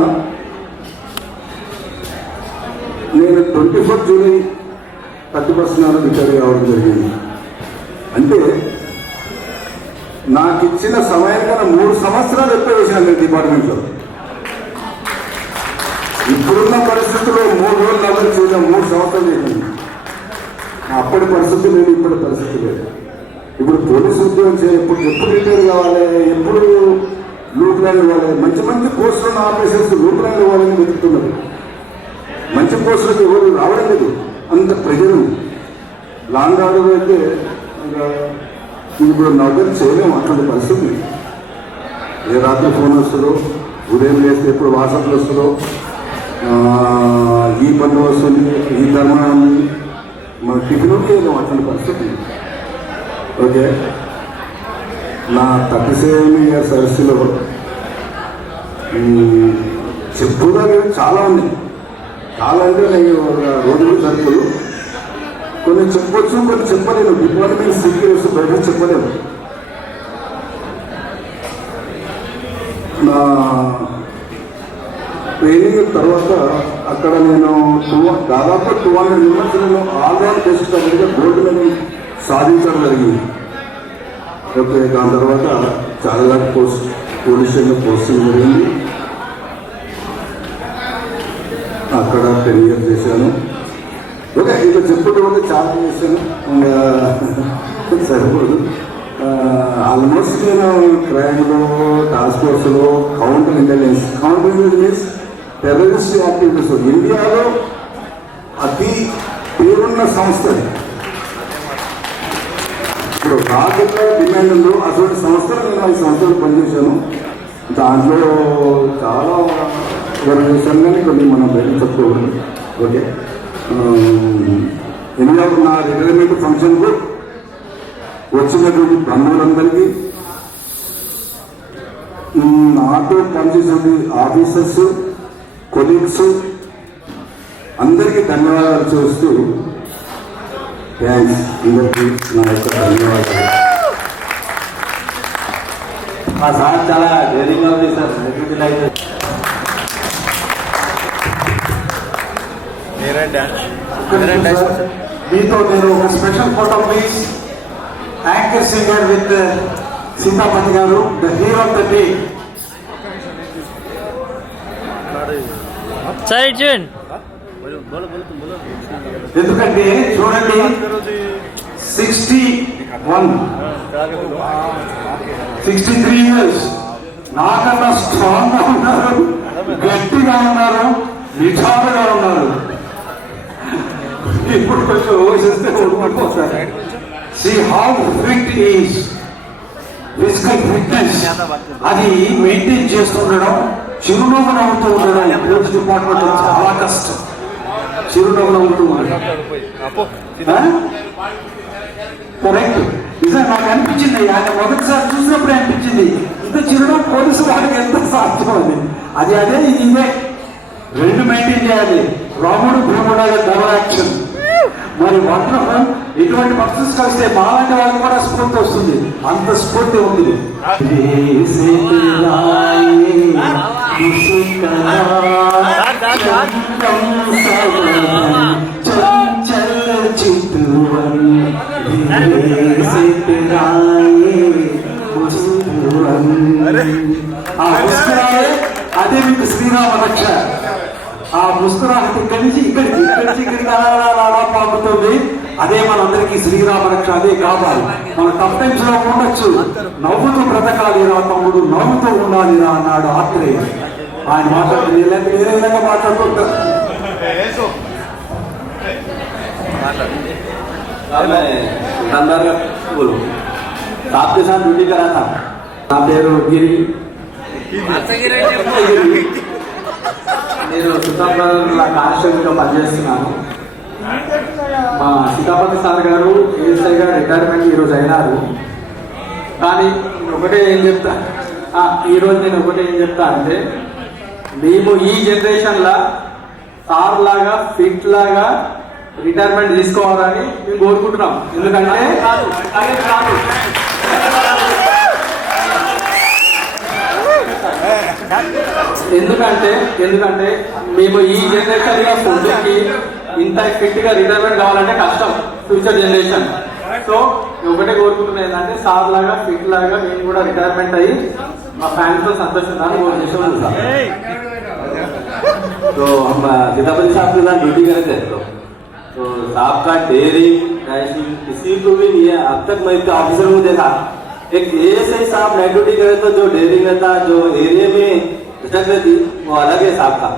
నేను 24 జూలై 31st నాడు రిటైర్ కావడం జరిగింది. అంటే నాకు ఇచ్చిన సమయం కన్నా 3 సంవత్సరాలు ఎక్కువ వేసాను డిపార్ట్మెంట్లో. ఇప్పుడున్న పరిస్థితుల్లో 3 రోజులు నవ్వు చూద్దాం, 3 సంవత్సరాలు చేసింది. అప్పటి పరిస్థితి లేదు, ఇప్పటి పరిస్థితి లేదు. ఇప్పుడు పోలీసు ఉద్యోగం ఎప్పుడు రిటైర్ కావాలి, ఎప్పుడు లూప్ లైన్ ఇవ్వాలి, మంచి మంచి పోస్టులను ఆపేసేసి లూప్ లైన్ ఇవ్వాలని వెతుకుతున్నారు. మంచి పోస్టులకు ఎవరు రావడం లేదు, అంత ప్రజలు లాంగ్ ఆర్డర్ అయితే ఇప్పుడు నవ్వులు చేయలేము. అట్లాంటి పరిస్థితి. ఏ రాత్రి ఫోన్ వస్తుందో, ఉదయం లేస్తే ఎప్పుడు వాట్సాప్లు వస్తుందో, ఈ పనులు వస్తుంది, ఈ ధర్మం ఉంది, మన టిఫిన్ చేయలేము. అట్లాంటి పరిస్థితి. ఓకే, నా 37 years సర్వీస్లో చెప్పుగా చాలా ఉన్నాయి. చాలా అంటే నేను రోజులు సరుకులు కొన్ని చెప్పొచ్చు, కొన్ని చెప్పలేను. డిపార్ట్మెంట్ సీక్రెట్స్ బయట చెప్పలేము. నా ట్రైనింగ్ తర్వాత అక్కడ నేను దాదాపు 200 members నేను ఆల్రౌండ్ బెస్ట్ అక్కడిగా గోల్డ్ మెడల్ సాధించడం జరిగింది. ఓకే, దాని తర్వాత చాలా పోలీస్ స్టేషన్లో పోస్టింగ్ జరిగింది. అక్కడ 10 years చేశాను. ఓకే, ఇక చెప్పుకుంటే చాలా చేశాను, సరిపోదు. ఆల్మోస్ట్ నేను క్రైమ్లో, టాస్క్ ఫోర్స్లో, counter intelligence means terrorist activities ఇండియాలో అతి పేరున్న సంస్థ. ఇప్పుడు రాకెట్లో డిమాండ్ ఉందో అటువంటి సంస్థలు నేను 5 సంవత్సరాలు పనిచేశాను. దాంట్లో చాలా వర్క్ చేశాను, కానీ కొన్ని మనం బయట చెప్పుకోకూడదు. ఓకే, ఇండియాకు నా రిటైర్మెంట్ ఫంక్షన్కు వచ్చినటువంటి బంధువులందరికీ, నాతో పనిచేసే ఆఫీసర్స్, కొలీగ్స్ అందరికీ ధన్యవాదాలు చేస్తూ థ్యాంక్స్. అందరికీ నా యొక్క ధన్యవాదాలు. మా సార్ చాలా ధైర్యంగా ఉంది సార్. మీతో నేను ఒక special photo please. Anchor singer with Sitapati garu, the hero of the day. ఎందుకంటే చూడండి, 63 ఇయర్స్, నాకన్నా స్ట్రాంగ్ గా ఉన్నారు, గట్టిగా ఉన్నారు, నిఠారుగా ఉన్నారు. ఇప్పుడు కొంచెం ఊహిస్తే ఓడిపోతారు. See how fit is physical fitness, అది మెయింటైన్ చేస్తుండడం, చిరునవ్వు నవ్వుతూ ఉండడం పోలీస్ డిపార్ట్మెంట్ చాలా కష్టం. చిరునవ్వు నవ్వుతూ ఉండడం కరెక్ట్. నిజంగా నాకు అనిపించింది, ఆయన మొదటిసారి చూసినప్పుడు అనిపించింది ఇంత చిరునవ్వు పోలీసు వాళ్ళకి ఎంత సాధ్యం అని. అదే ఇది ఇదే రెండు మెయింటైన్ చేయాలి. రాముడు భీముడు డబల్ యాక్షన్. మరి వండర్ఫుల్. ఇటువంటి పర్సన్స్ కలిస్తే మాలాంటి వాళ్ళకి కూడా స్ఫూర్తి వస్తుంది, అంత స్ఫూర్తి ఉంది. అదే మీకు శ్రీరామ రక్ష. ఆ ముస్కురాహతి ఇక్కడి నుంచి ఇక్కడికి అలా పాకుతుంది. అదే మనందరికీ శ్రీరామ రక్ష, అదే కావాలి. మన టఫ్ టైమ్స్ లో ఉండొచ్చు, నవ్వుతూ బ్రతకాలిరా తమ్ముడు, నవ్వుతూ ఉండాలిరా అన్నాడు ఆత్రేయ. ఆయన మాట్లాడుతుంది, లేదంటే వేరే విధంగా మాట్లాడుతుంటారు. आपके साथ ड्यूटी करा था. నా పేరు గిరి. నేను సీతాపతిలో కానిస్టేబుల్గా పనిచేస్తున్నాను. మా సీతాపతి సార్ గారు ఏఎస్ఐగా రిటైర్మెంట్ ఈరోజు అయినారు. కానీ ఒకటే ఏం చెప్తా, ఈరోజు నేను ఒకటే ఏం చెప్తా అంటే, మేము ఈ జనరేషన్లో సార్ లాగా ఫిట్ లాగా రిటైర్మెంట్ తీసుకోవాలని మేము కోరుకుంటున్నాం. ఎందుకంటే ఎందుకంటే మేము ఈ జనరేషన్ గా ఫుడ్కి ఇంత ఫిట్ గా రిటైర్మెంట్ కావాలంటే కష్టం, ఫ్యూచర్ జనరేషన్. సో ఒకటే కోరుకుంటున్నా ఏంటంటే సార్ లాగా ఫిట్ లాగా మేము కూడా రిటైర్మెంట్ అయ్యి మా ఫ్యామిలీ తో సంతోషించాలని కోరుకుంటున్నాం సార్. तो हम सीतापति साहब के साथ ड्यूटी करते हैं, तो साहब का डेयरिंग किसी को भी नहीं है. अब तक मैं एक ऑफिसर को देखा, एक एएसआई साहब नाइट ड्यूटी करे तो जो डेयरिंग रहता, जो एरिया में घटक रहती, वो अलग है साहब का.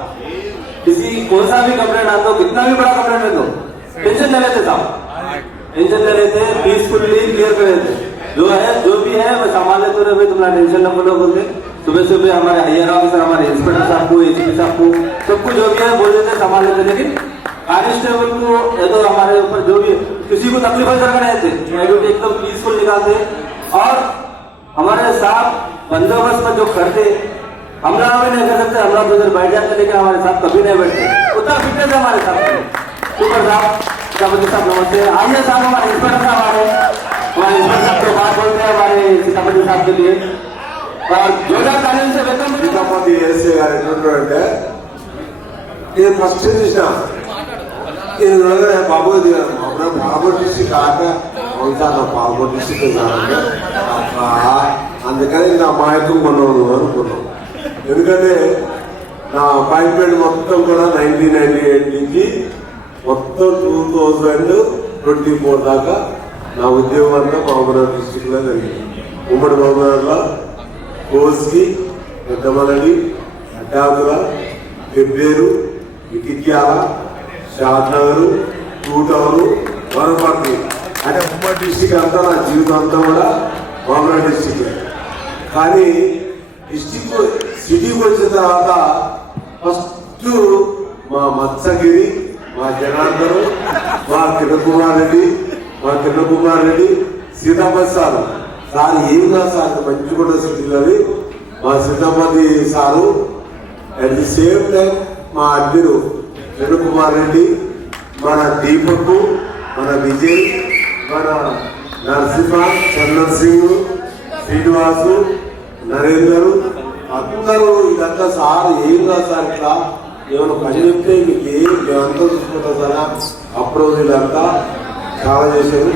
किसी कौन सा भी कंप्लेंट आता हो, कितना भी बड़ा कंप्लेंट है तो टेंशन ले लेते साहब, टेंशन ले लेते, पीसफुली क्लियर कर देते. जो भी है मैं संभाल लेते रहे, तुम्हारा टेंशन न बोलो बोलते. सुबह सुबह हमारे हायर ऑफिसर, हमारे इंस्पेक्टर साहब को, एसीपी साहब को, सबको जो भी है बोल देते, संभाल लेते. लेकिन कांस्टेबल को तो हमारे ऊपर जो भी किसी को तकलीफ करके नहीं देते, एकदम पीसफुल निकालते. और हमारे साहब बंदोबस्त में जो करते, हमला भी नहीं कर सकते, हमला तो उधर बैठ जाते, लेकिन हमारे साथ कभी नहीं बैठते. उतना फिटनेस है हमारे साथ. सुपर साहब, सीतापति साहब नमस्ते. आइए साहब, हमारे इंस्पेक्टर साहब हमारे इंस्पेक्टर साहब को बात बोलते हैं हमारे सीतापति साहब के लिए. और जोरदार तालियों से वेलकम. సీతాపతి ఏఎస్ఐ గారు ఎట్లుంటాడంటే, ఇది ఫస్ట్ చూసిన ఇది బాబోయ్ దిగాను. అప్పుడు పాలమూరు డిస్టిక్ కాక అవుతాను, పాలమూరు డిస్టిక్ అందుకని నా మాయకం కొన్నాను అనుకున్నాం. ఎందుకంటే నా అపాయింట్మెంట్ మొత్తం కూడా 1998 నుంచి మొత్తం 2024 దాకా నా ఉద్యోగం అంతా మహబూబ్నగర్ డిస్టిక్ లో జరిగింది. ఉమ్మడి మహబూబ్నగర్లో కోస్కి, పెద్దమలడి, అడ్డాదుల, పెబ్బేరు, ఇటిక్యాల, షాద్నగర్, టూటౌరు, వనపర్తి, అంటే ఉమ్మడి డిస్టిక్ అంతా నా జీవితం అంతా కూడా మహబూబ్నగర్ డిస్టిక్. కానీ డిస్టిక్ సిటీకి వచ్చిన తర్వాత ఫస్ట్ మా మత్సగిరి, మా జనార్దను, మా కిరణ్ కుమార్ రెడ్డి సీతాపతి సారు సార్ ఏం కాదు సార్ మంచి కూడా సిటీలది మా Seethapathi sir at the same time మా అడ్మిరు కుమార్ రెడ్డి, మన దీపక్, మన విజయ్, మన నరసింహ, చందన్ సింగ్, శ్రీనివాసు, నరేందర్ అందరూ ఇదంతా సార్ ఏం కాదు సార్ ఇట్లా ఏమైనా పని చెప్తే మీకు మేమంతా చూసుకుంటాం సార్. అప్పుడు వీళ్ళంతా చాలా చేశారు.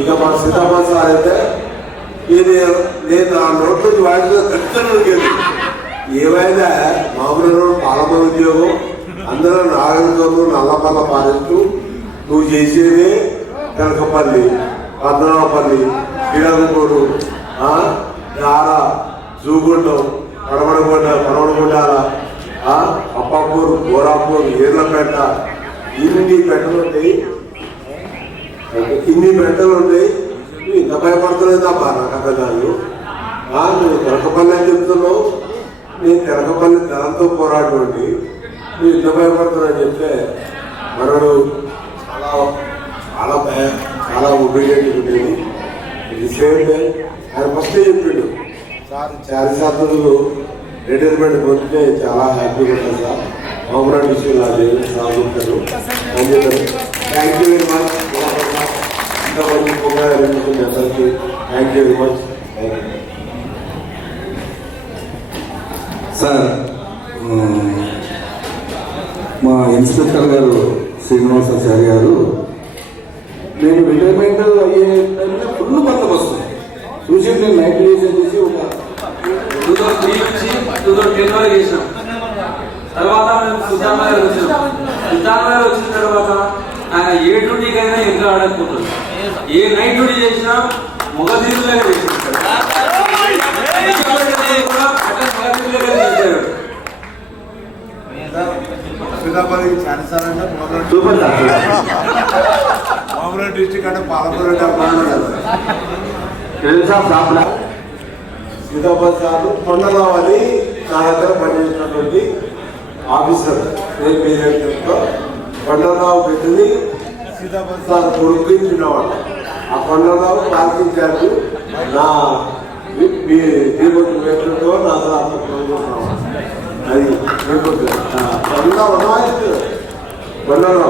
ఇక మా సీతాపతి సార్ అయితే నేను నా నోట్ నుంచి వాడిలో ఖచ్చితంగా ఏమైనా మామూలు పాలన ఉద్యోగం అందరూ నాగరికలు నల్లపల్ల పాలిస్తూ నువ్వు చేసేదే కనకపల్లి, పద్మనాభపల్లి, శ్రీరంగపూరు, దార, జూగుండం, పడవడగొండాల, అప్పాపూర్, గోరాపూర్, ఏర్లపేట, ఇన్ని పెట్టలు ఉంటాయి. నువ్వు ఇంత భయపడుతులేదమ్మా నాకు అర్థాలు. నువ్వు తెరకపల్లి అని చెప్తున్నావు, నేను తెరకపల్లి ధనంతో పోరాటండి, నువ్వు ఇంత భయపడుతున్నావు చెప్తే మనడు చాలా చాలా చాలా ఒబీడియంట్ ఉండేది. ఇది సేమ్ డే ఆయన ఫస్టే చెప్పిండు సార్ చారిశాస్త్రులు రిటైర్మెంట్ పొందితే చాలా హ్యాపీగా ఉంటుంది సార్. కామరాడ్ విషయం అది సాగుతారు అని చెప్పారు. Thank you very much. ఇంతమంది అందరికీ thank you very much. Sir, మా ఇన్స్పెక్టర్ గారు శ్రీనివాసాచారి గారు నేను రిటైర్మెంట్ అయ్యే టైంలో ఫుల్ బందోబస్తు చూసి నేను నైట్ రిలీజ్ చేసి ఒక 2003 నుంచి 2010 వరకు చేసినాం. తర్వాత మేము సుల్తాన్ నగర్ వచ్చిన తర్వాత ఆయన ఏ డ్యూటీకైనా ఎంత ఆడకపోతుంది. ఏ నైట్ డ్యూటీ చేసినా మొగదీరులాగా చేసినాం. Super sir. కామరాడ్ డిస్ట్రిక్ట్ అంటే పాలమూరు సీతాపతి సార్ కొండరావు అని నా దగ్గర పనిచేసినటువంటి ఆఫీసర్ పేరుతో కొండరావు పెట్టింది సీతాపతి సార్ కొడుకు చిన్నవాడు. ఆ కొండరావు పార్కింగ్ ఛార్జ్ నా దీపక్ వ్యక్తితో నా సార్ అది కొండరావు